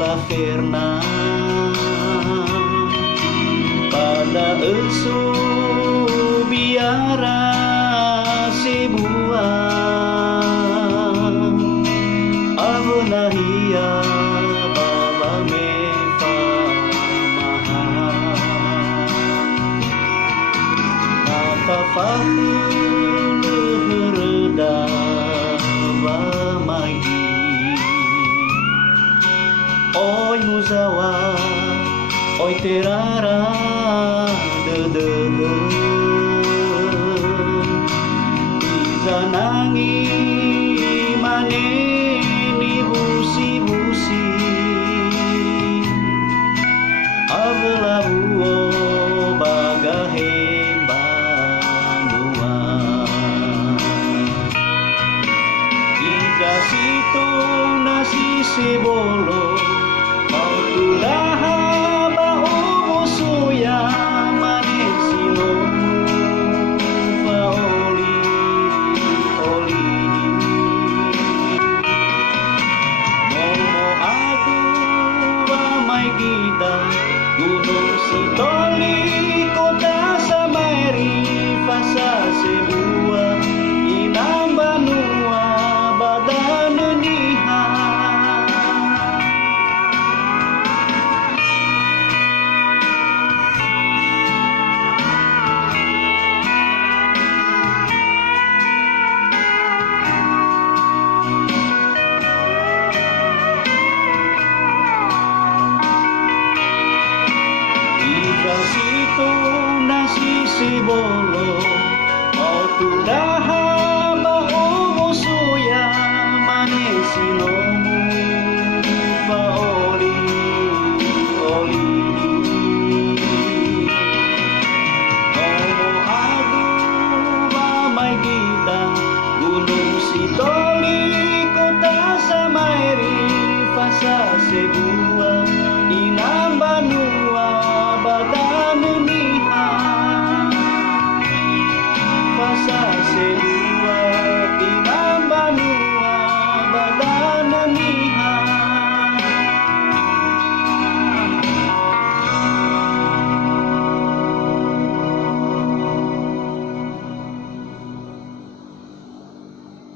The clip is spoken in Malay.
la Ferna pada esu biara sebuah abnahia baba mefa maha nata fahu reda magi oi muzawa oi terara de izanangi maneni busi-busi ablabuo bagahe banua iza situ nasi sebolo mau tulaha bahu musuya manisilo faoli oli momo adu ramai gida gunung Sitoli kota Samari fasa sebuah inam banua badan niha situ nasi sibolo mau tudaha mau musuya manisinomu faoli oli mau adu mamai kita gunung Sitoli kota Samari fasa sebuah ina